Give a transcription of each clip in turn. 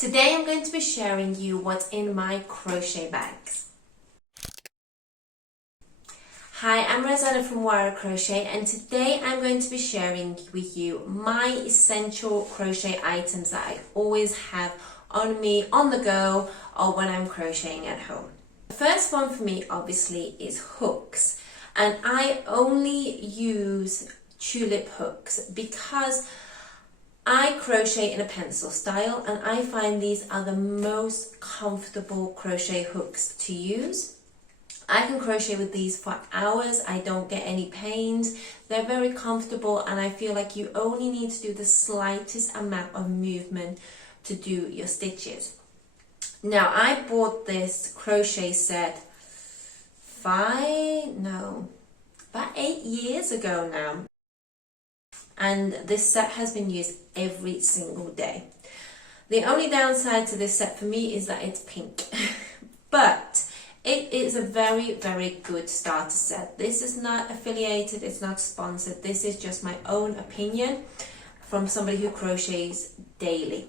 Today I'm going to be sharing you what's in my crochet bags. Hi, I'm Roseanna from Moara Crochet, and today I'm going to be sharing with you my essential crochet items that I always have on me on the go or when I'm crocheting at home. The first one for me obviously is hooks, and I only use Tulip hooks because I crochet in a pencil style and I find these are the most comfortable crochet hooks to use. I can crochet with these for hours. I don't get any pains. They're very comfortable and I feel like you only need to do the slightest amount of movement to do your stitches. Now I bought this crochet set about 8 years ago now. And this set has been used every single day. The only downside to this set for me is that it's pink. But it is a very, very good starter set. This is not affiliated, it's not sponsored. This is just my own opinion from somebody who crochets daily.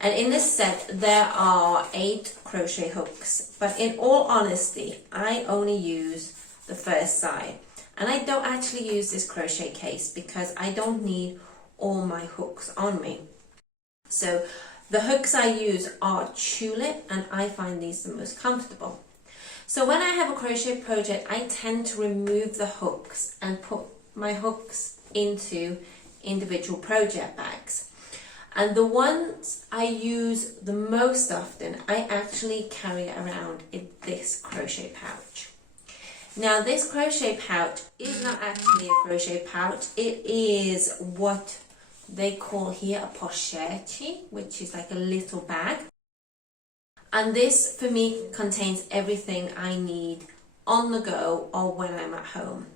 And in this set, there are 8 crochet hooks. But in all honesty, I only use the first side. And I don't actually use this crochet case because I don't need all my hooks on me. So the hooks I use are Tulip, and I find these the most comfortable. So when I have a crochet project, I tend to remove the hooks and put my hooks into individual project bags. And the ones I use the most often, I actually carry around in this crochet pouch. Now this crochet pouch is not actually a crochet pouch, it is what they call here a pochette, which is like a little bag. And this for me contains everything I need on the go or when I'm at home.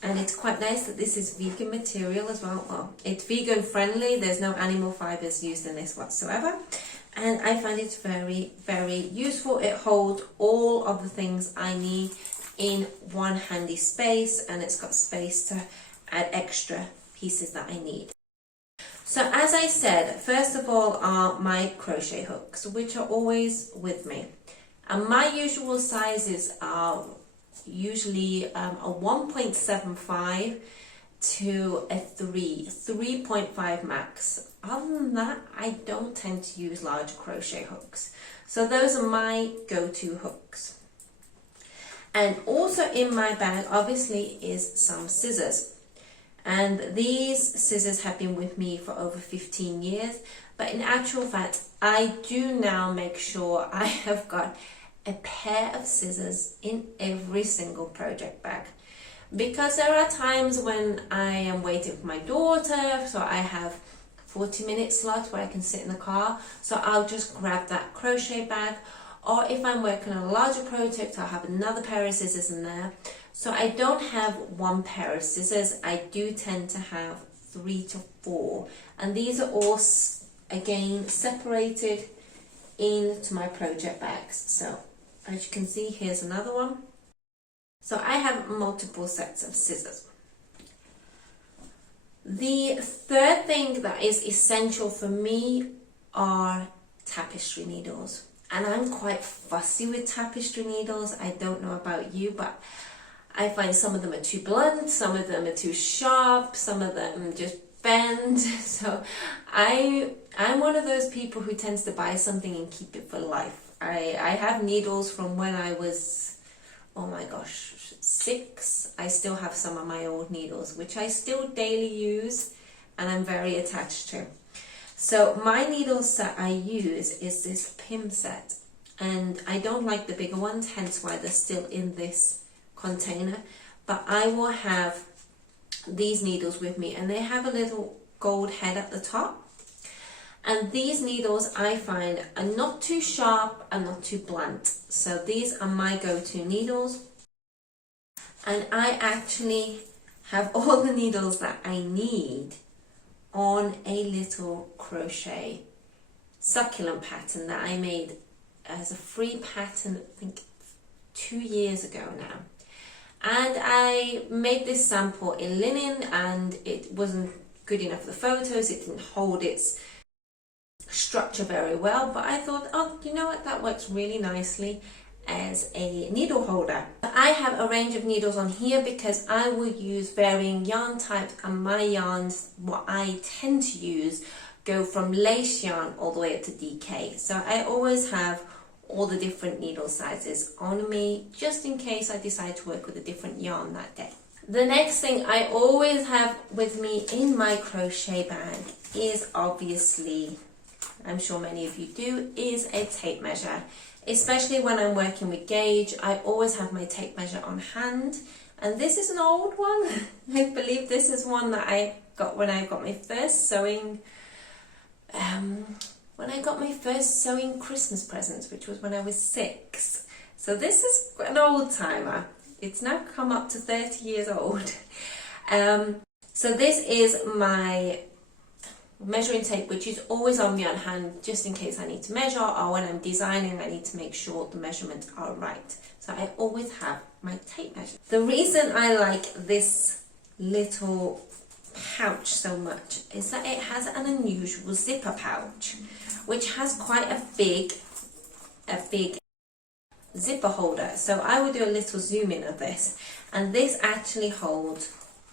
And it's quite nice that this is vegan material as well. Well, it's vegan friendly, there's no animal fibers used in this whatsoever. And I find it very, very useful. It holds all of the things I need in one handy space, and it's got space to add extra pieces that I need. So as I said, first of all are my crochet hooks, which are always with me. And my usual sizes are usually a 1.75 to a 3.5 max. Other than that, I don't tend to use large crochet hooks. So those are my go-to hooks. And also in my bag, obviously, is some scissors. And these scissors have been with me for over 15 years. But in actual fact, I do now make sure I have got a pair of scissors in every single project bag. Because there are times when I am waiting for my daughter, so I have 40-minute slot where I can sit in the car, so I'll just grab that crochet bag. Or if I'm working on a larger project, I'll have another pair of scissors in there. So I don't have one pair of scissors, I do tend to have 3 to 4. And these are all, again, separated into my project bags. So as you can see, here's another one. So I have multiple sets of scissors. The third thing that is essential for me are tapestry needles. And I'm quite fussy with tapestry needles. I don't know about you, but I find some of them are too blunt, some of them are too sharp, some of them just bend. So I'm one of those people who tends to buy something and keep it for life. I have needles from when I was, oh my gosh, 6. I still have some of my old needles, which I still daily use and I'm very attached to. So my needle set I use is this Pim set, and I don't like the bigger ones, hence why they're still in this container. But I will have these needles with me, and they have a little gold head at the top. And these needles I find are not too sharp and not too blunt. So these are my go-to needles. And I actually have all the needles that I need on a little crochet succulent pattern that I made as a free pattern, I think 2 years ago now. And I made this sample in linen and it wasn't good enough for the photos, it didn't hold its structure very well, but I thought, oh, you know what, that works really nicely as a needle holder. I have a range of needles on here because I will use varying yarn types, and my yarns, what I tend to use, go from lace yarn all the way up to DK. So I always have all the different needle sizes on me, just in case I decide to work with a different yarn that day. The next thing I always have with me in my crochet bag is, obviously, I'm sure many of you do, is a tape measure. Especially when I'm working with gauge, I always have my tape measure on hand. And this is an old one. I believe this is one that I got when I got my first sewing, Christmas presents, which was when I was 6. So this is an old timer. It's now come up to 30 years old. So this is my measuring tape, which is always on me on hand, just in case I need to measure, or when I'm designing I need to make sure the measurements are right. So I always have my tape measure. The reason I like this little pouch so much is that it has an unusual zipper pouch, which has quite a big zipper holder. So I will do a little zoom in of this, and this actually holds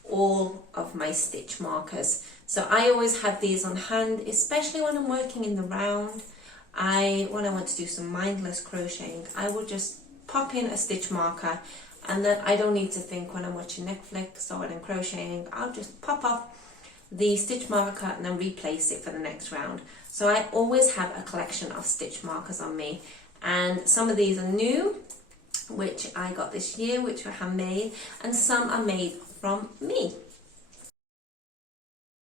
all of my stitch markers. So I always have these on hand, especially when I'm working in the round. When I want to do some mindless crocheting, I will just pop in a stitch marker, and then I don't need to think when I'm watching Netflix or when I'm crocheting. I'll just pop up the stitch marker and then replace it for the next round. So I always have a collection of stitch markers on me, and some of these are new, which I got this year, which were handmade, and some are made from me.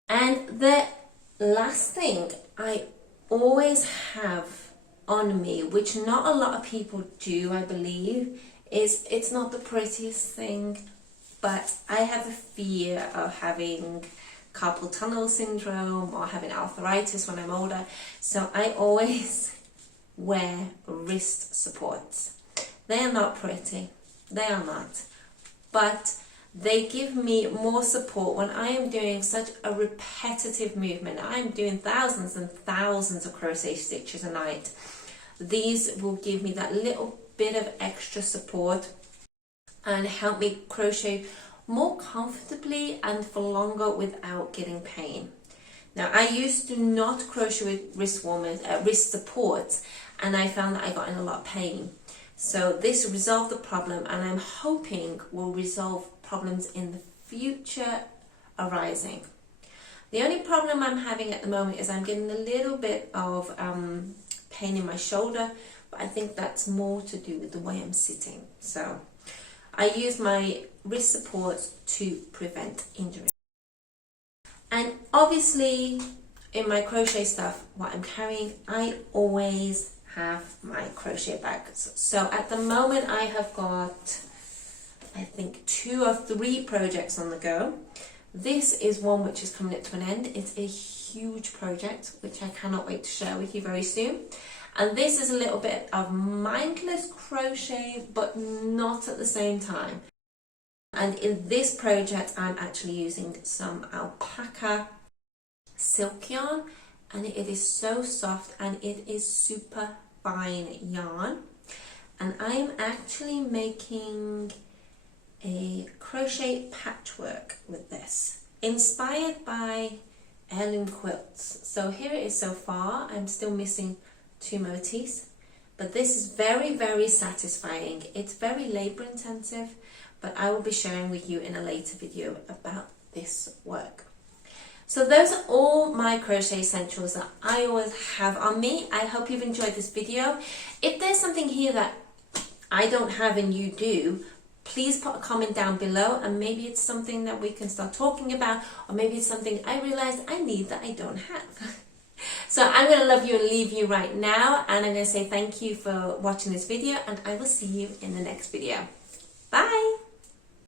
And the last thing I always have on me, which not a lot of people do, I believe, is, it's not the prettiest thing, but I have a fear of having carpal tunnel syndrome or having arthritis when I'm older, so I always wear wrist supports. They are not pretty, they are not, but they give me more support when I am doing such a repetitive movement. I am doing thousands and thousands of crochet stitches a night. These will give me that little bit of extra support and help me crochet more comfortably and for longer without getting pain. Now, I used to not crochet with wrist supports, and I found that I got in a lot of pain. So this resolved the problem, and I'm hoping will resolve problems in the future arising. The only problem I'm having at the moment is I'm getting a little bit of pain in my shoulder, but I think that's more to do with the way I'm sitting. So I use my wrist supports to prevent injury. And obviously in my crochet stuff, what I'm carrying, I always have my crochet bags. So at the moment I have got, I think, 2 or 3 projects on the go. This is one which is coming up to an end. It's a huge project which I cannot wait to share with you very soon. And this is a little bit of mindless crochet, but not at the same time. And in this project I'm actually using some alpaca silk yarn, and it is so soft and it is super fine yarn. And I'm actually making a crochet patchwork with this, inspired by heirloom quilts. So here it is so far. I'm still missing 2 motifs, but this is very, very satisfying. It's very labor intensive, but I will be sharing with you in a later video about this work. So those are all my crochet essentials that I always have on me. I hope you've enjoyed this video. If there's something here that I don't have and you do, please put a comment down below, and maybe it's something that we can start talking about, or maybe it's something I realized I need that I don't have. So I'm going to love you and leave you right now, and I'm going to say thank you for watching this video, and I will see you in the next video. Bye!